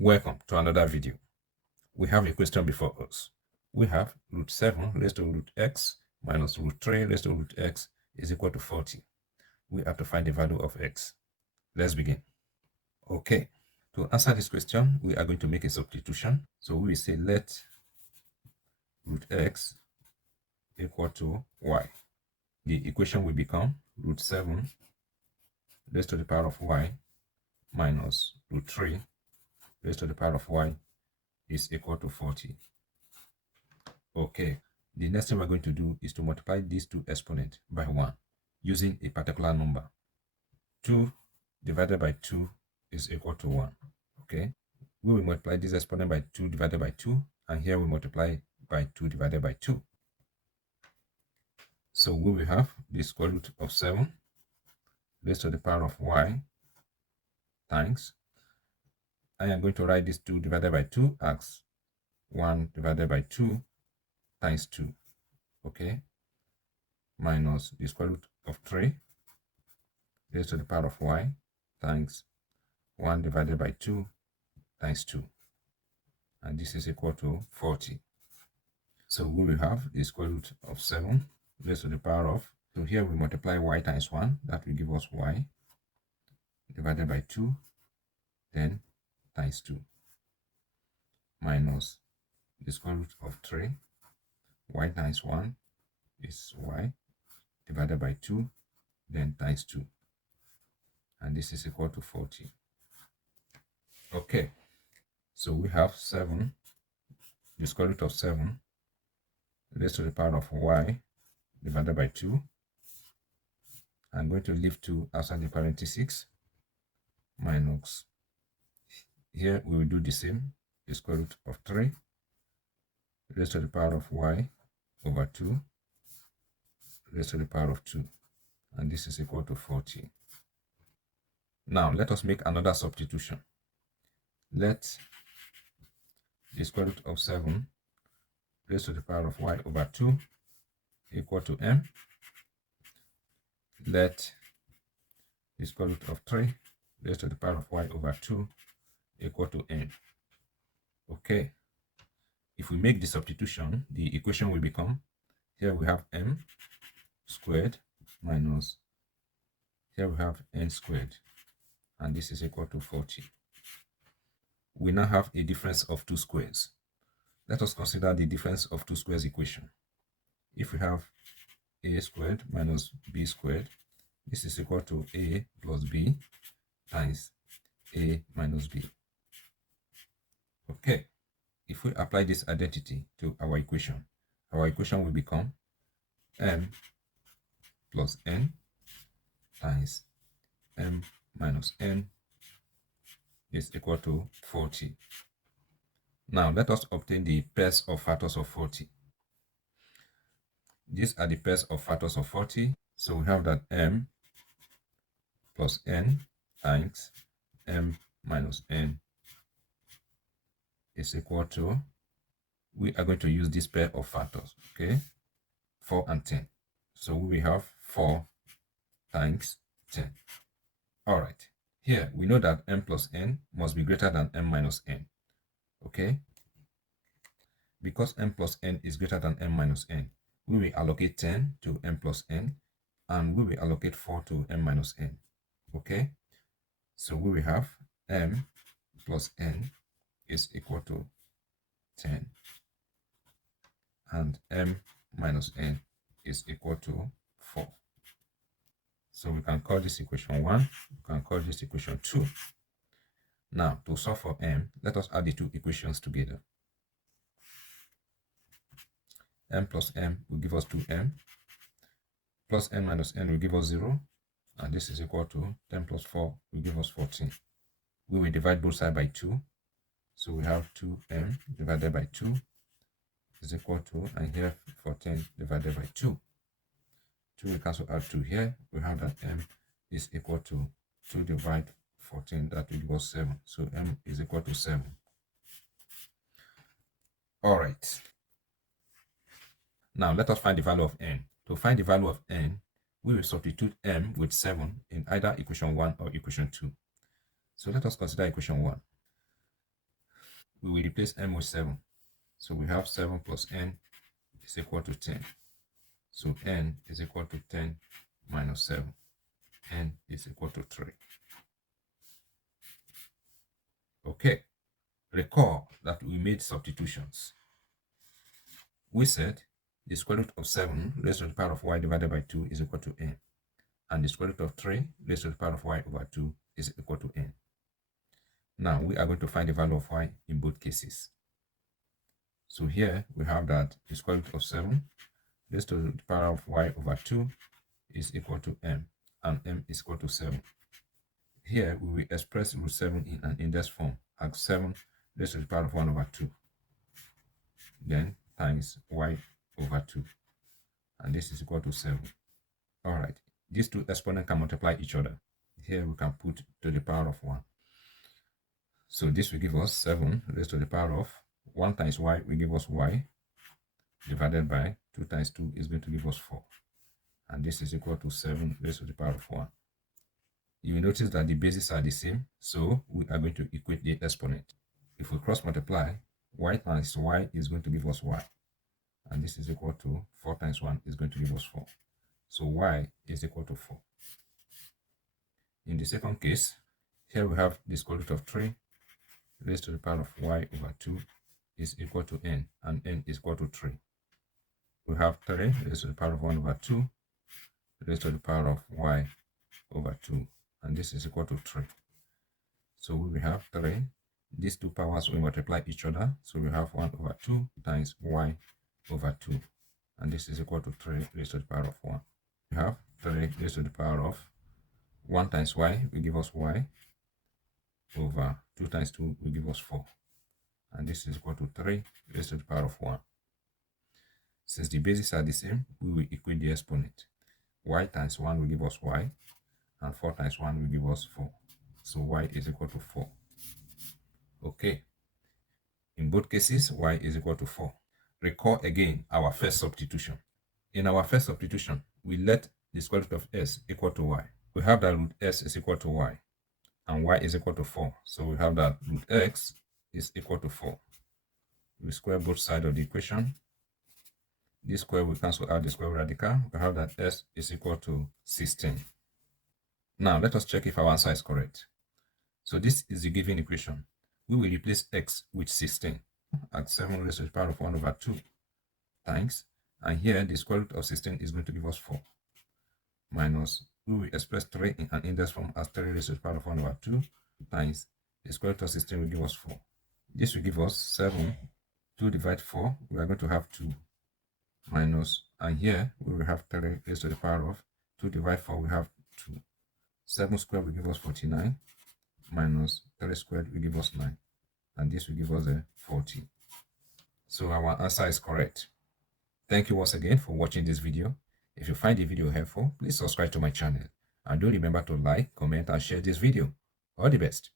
Welcome to another video. We have a question before us. We have root 7 raised to root x minus root 3 raised to root x is equal to 40. We have to find the value of x. Let's begin. Okay, to answer this question, we are going to make a substitution. So we will say let root x equal to y. The equation will become root 7 raised to the power of y minus root 3 raised to the power of y is equal to 40. Okay, the next thing we're going to do is to multiply these two exponents by 1 using a particular number. 2 divided by 2 is equal to 1. Okay, we will multiply this exponent by 2 divided by 2, and here we multiply by 2 divided by 2. So we will have the square root of 7 raised to the power of y times, I am going to write this 2 divided by 2 as 1 divided by 2 times 2, okay, minus the square root of 3 raised to the power of y times 1 divided by 2 times 2, and this is equal to 40. So we will have the square root of 7 raised to the power of, so here we multiply y times 1, that will give us y divided by 2, then times 2, minus the square root of 3, y times 1 is y divided by 2, then times 2, and this is equal to 40. Okay, so we have 7, the square root of 7 raised to the power of y divided by 2. I'm going to leave 2 outside the parentheses, minus, here we will do the same, the square root of 3 raised to the power of y over 2 raised to the power of 2, and this is equal to 40. Now let us make another substitution. Let the square root of 7 raised to the power of y over 2 equal to m. Let the square root of 3 raised to the power of y over 2 equal to n. Okay, if we make the substitution, the equation will become, here we have m squared minus, here we have n squared, and this is equal to 40. We now have a difference of two squares. Let us consider the difference of two squares equation. If we have a squared minus b squared, this is equal to a plus b times a minus b. Okay, if we apply this identity to our equation will become m plus n times m minus n is equal to 40. Now let us obtain the pairs of factors of 40. These are the pairs of factors of 40. So we have that m plus n times m minus n is equal to, we are going to use this pair of factors, okay, 4 and 10. So we have 4 times 10. All right, here we know that m plus n must be greater than m minus n, okay. Because m plus n is greater than m minus n, we will allocate 10 to m plus n, and we will allocate 4 to m minus n, okay. So we will have m plus n is equal to 10, and m minus n is equal to 4. So we can call this equation 1, we can call this equation 2. Now to solve for m, let us add the two equations together. M plus m will give us 2m, plus n minus n will give us 0, and this is equal to 10 plus 4 will give us 14. We will divide both sides by 2, so we have 2m divided by 2 is equal to, and here 14 divided by 2. 2 will cancel out 2 here, we have that m is equal to 2 divided 14, that will give us 7, so m is equal to 7. All right, now let us find the value of n. To find the value of n, we will substitute m with 7 in either equation 1 or equation 2. So let us consider equation 1. we will replace n with 7. So we have 7 plus n is equal to 10. So n is equal to 10 minus 7. N is equal to 3. Okay, recall that we made substitutions. We said the square root of 7 raised to the power of y divided by 2 is equal to n. And the square root of 3 raised to the power of y over 2 is equal to n. Now we are going to find the value of y in both cases. So here we have that the square root of 7 raised to the power of y over 2 is equal to m, and m is equal to 7. Here we will express root 7 in an index form as 7 raised to the power of 1 over 2. Then times y over 2. And this is equal to 7. Alright, these two exponents can multiply each other. Here we can put to the power of 1. So this will give us 7 raised to the power of 1 times y will give us y divided by 2 times 2 is going to give us 4. And this is equal to 7 raised to the power of 1. You will notice that the bases are the same, so we are going to equate the exponent. If we cross multiply, y times y is going to give us y. And this is equal to 4 times 1 is going to give us 4. So y is equal to 4. In the second case, here we have the square root of 3 raised to the power of y over 2 is equal to n, and n is equal to 3. We have 3 raised to the power of 1 over 2 raised to the power of y over 2, and this is equal to 3. So we will have 3. These two powers will multiply each other, so we have 1 over 2 times y over 2, and this is equal to 3 raised to the power of 1. We have 3 raised to the power of 1 times y will give us y over 2 times 2 will give us 4, and this is equal to 3 raised to the power of 1. Since the bases are the same, we will equate the exponent. Y times 1 will give us y, and 4 times 1 will give us 4. So y is equal to 4. Okay. In both cases, y is equal to 4. Recall again our first substitution. In our first substitution, we let the square root of s equal to y. We have that root s is equal to y, and y is equal to 4. So we have that root x is equal to 4. We square both sides of the equation. This square will cancel out the square radical. We have that s is equal to 16. Now let us check if our answer is correct. So this is the given equation. We will replace x with 16 at 7 raised to the power of 1 over 2 times, and here the square root of 16 is going to give us 4, minus, we will express 3 in an index form as 3 raised to the power of 1 over 2 times the square root of 16 will give us 4. This will give us 7. 2 divide 4, we are going to have 2, minus, and here we will have 3 raised to the power of 2 divide 4, we have 2. 7 squared will give us 49, minus 3 squared will give us 9, and this will give us a 40. So our answer is correct. Thank you once again for watching this video. If you find the video helpful, please subscribe to my channel, and do remember to like, comment, and share this video. All the best.